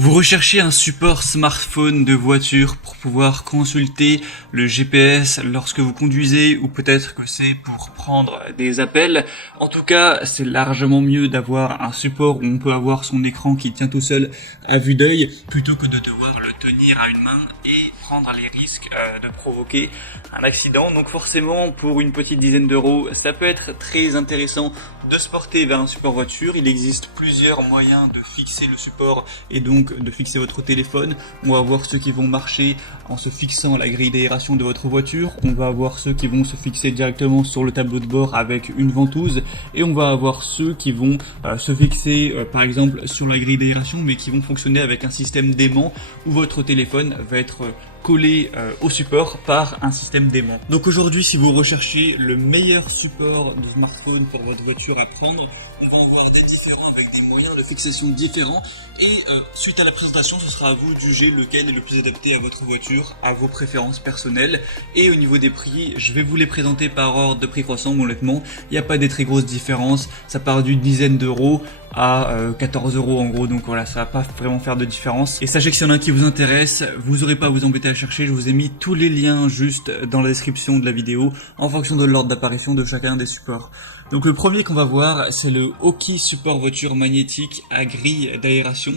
Vous recherchez un support smartphone de voiture pour pouvoir consulter le GPS lorsque vous conduisez, ou peut-être que c'est pour prendre des appels. En tout cas, c'est largement mieux d'avoir un support où on peut avoir son écran qui tient tout seul à vue d'œil plutôt que de devoir le tenir à une main et prendre les risques de provoquer un accident. Donc forcément, pour une petite dizaine d'euros, ça peut être très intéressant de se porter vers un support voiture. Il existe plusieurs moyens de fixer le support et donc de fixer votre téléphone. On va avoir ceux qui vont marcher en se fixant à la grille d'aération de votre voiture. On va avoir ceux qui vont se fixer directement sur le tableau de bord avec une ventouse. Et on va avoir ceux qui vont se fixer par exemple sur la grille d'aération, mais qui vont fonctionner avec un système d'aimant où votre téléphone va être collé au support par un système d'aimant. Donc aujourd'hui, si vous recherchez le meilleur support de smartphone pour votre voiture à prendre, on va en voir des différents avec des moyens de fixation différents et suite à la présentation, ce sera à vous de juger lequel est le plus adapté à votre voiture, à vos préférences personnelles. Et au niveau des prix, je vais vous les présenter par ordre de prix croissant. Honnêtement, il n'y a pas des très grosses différences, ça part d'une dizaine d'euros à 14 euros en gros, donc voilà, ça va pas vraiment faire de différence. Et sachez que s'il y en a un qui vous intéresse, vous n'aurez pas à vous embêter à chercher, je vous ai mis tous les liens juste dans la description de la vidéo en fonction de l'ordre d'apparition de chacun des supports. Donc le premier qu'on va voir, c'est le Hokki support voiture magnétique à grille d'aération.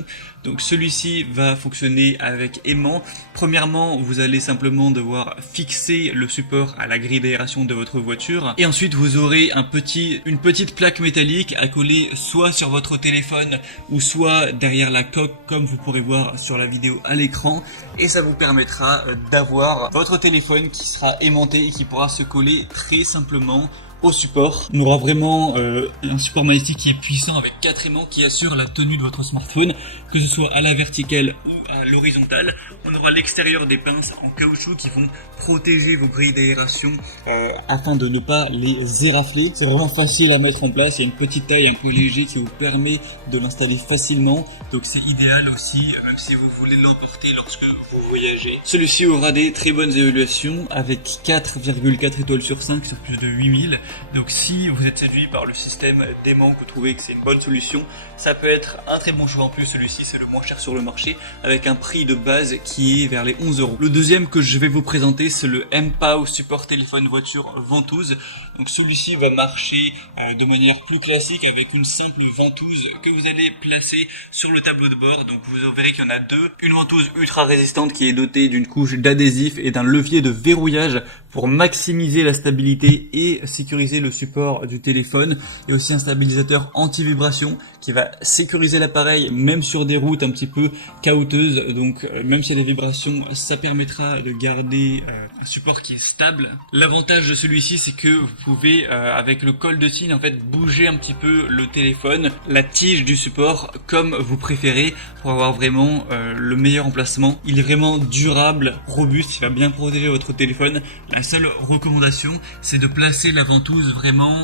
Donc celui-ci va fonctionner avec aimant. Premièrement, vous allez simplement devoir fixer le support à la grille d'aération de votre voiture. Et ensuite, vous aurez une petite plaque métallique à coller soit sur votre téléphone ou soit derrière la coque, comme vous pourrez voir sur la vidéo à l'écran. Et ça vous permettra d'avoir votre téléphone qui sera aimanté et qui pourra se coller très simplement au support. On aura vraiment un support magnétique qui est puissant avec 4 aimants qui assurent la tenue de votre smartphone, que ce soit à la verticale ou à l'horizontale. On aura l'extérieur des pinces en caoutchouc qui vont protéger vos grilles d'aération afin de ne pas les érafler. C'est vraiment facile à mettre en place, il y a une petite taille un peu léger qui vous permet de l'installer facilement, donc c'est idéal aussi si vous voulez l'emporter lorsque vous voyagez. Celui-ci aura des très bonnes évaluations avec 4,4 étoiles sur 5 sur plus de 8000. Donc si vous êtes séduit par le système d'aimant, que vous trouvez que c'est une bonne solution, ça peut être un très bon choix. En plus, celui-ci c'est le moins cher sur le marché avec un prix de base qui est vers les 11 euros. Le deuxième que je vais vous présenter, c'est le mPOW support téléphone voiture ventouse. Donc celui-ci va marcher de manière plus classique avec une simple ventouse que vous allez placer sur le tableau de bord. Donc vous verrez qu'il y en a deux. Une ventouse ultra résistante qui est dotée d'une couche d'adhésif et d'un levier de verrouillage pour maximiser la stabilité et sécuriser le support du téléphone, et aussi un stabilisateur anti-vibration qui va sécuriser l'appareil même sur des routes un petit peu caouteuses. Donc même s'il y a des vibrations, ça permettra de garder un support qui est stable. L'avantage de celui-ci, c'est que vous pouvez avec le col de cygne en fait bouger un petit peu le téléphone, la tige du support comme vous préférez pour avoir vraiment le meilleur emplacement. Il est vraiment durable, robuste, il va bien protéger votre téléphone. La seule recommandation, c'est de placer la ventouse vraiment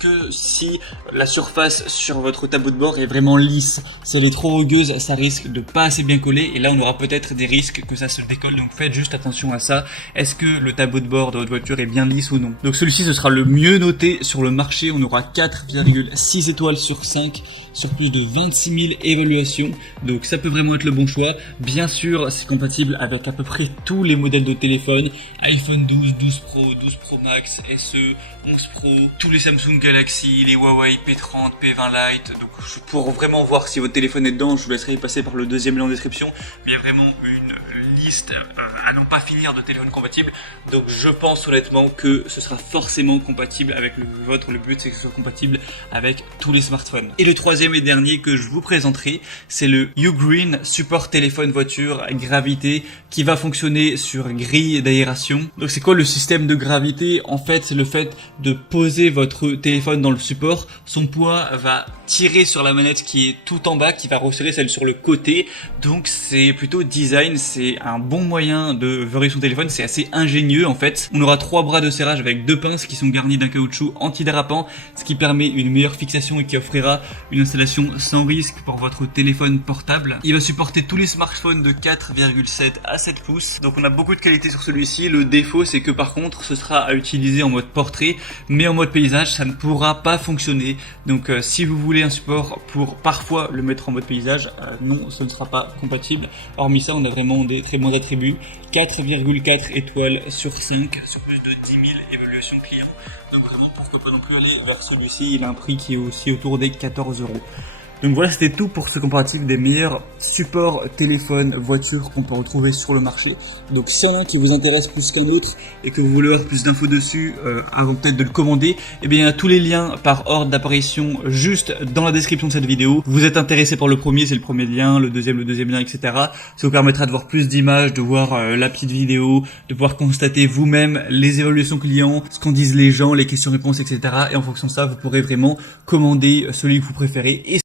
que si la surface sur votre tableau de bord est vraiment lisse. Si elle est trop rugueuse, ça risque de pas assez bien coller et là on aura peut-être des risques que ça se décolle. Donc faites juste attention à ça. Est-ce que le tableau de bord de votre voiture est bien lisse ou non? Donc celui-ci, ce sera le mieux noté sur le marché. On aura 4,6 étoiles sur 5 sur plus de 26 000 évaluations. Donc ça peut vraiment être le bon choix. Bien sûr, c'est compatible avec à peu près tous les modèles de téléphone. iPhone 12, 12 Pro, 12 Pro Max, SE, 11 Pro, tous les Samsung Galaxy, les Huawei P30, P20 Lite. Donc pour vraiment voir si votre téléphone est dedans, je vous laisserai passer par le deuxième lien en description. Mais il y a vraiment une liste à n'en pas finir de téléphones compatibles. Donc je pense honnêtement que ce sera forcément compatible avec le vôtre. Le but, c'est que ce soit compatible avec tous les smartphones. Et le troisième et dernier que je vous présenterai, c'est le Ugreen support téléphone voiture gravité qui va fonctionner sur grille d'aération. Donc c'est quoi le système de gravité? En fait, c'est le fait de poser votre téléphone dans le support. Son poids va tirer sur la manette qui est tout en bas, qui va resserrer celle sur le côté. Donc c'est plutôt design, c'est un bon moyen de verrouiller son téléphone, c'est assez ingénieux en fait. On aura 3 bras de serrage avec 2 pinces qui sont garnis d'un caoutchouc antidérapant, ce qui permet une meilleure fixation et qui offrira une installation installation sans risque pour votre téléphone portable. Il va supporter tous les smartphones de 4,7 à 7 pouces. Donc on a beaucoup de qualité sur celui-ci. Le défaut, c'est que par contre, ce sera à utiliser en mode portrait, mais en mode paysage, ça ne pourra pas fonctionner. Donc si vous voulez un support pour parfois le mettre en mode paysage, non, ce ne sera pas compatible. Hormis ça, on a vraiment des très bons attributs. 4,4 étoiles sur 5, sur plus de 10 000 évaluations clients. Donc vraiment, pourquoi pas non plus aller vers celui-ci. Il a un prix qui est aussi autour des 14 €. Donc voilà, c'était tout pour ce comparatif des meilleurs supports téléphone, voiture qu'on peut retrouver sur le marché. Donc s'il y en a un qui vous intéresse plus qu'un autre et que vous voulez avoir plus d'infos dessus avant peut-être de le commander, eh bien il y a tous les liens par ordre d'apparition juste dans la description de cette vidéo. Vous êtes intéressé par le premier, c'est le premier lien, le deuxième lien, etc. Ça vous permettra de voir plus d'images, de voir la petite vidéo, de pouvoir constater vous-même les évaluations clients, ce qu'en disent les gens, les questions-réponses, etc. Et en fonction de ça, vous pourrez vraiment commander celui que vous préférez. Et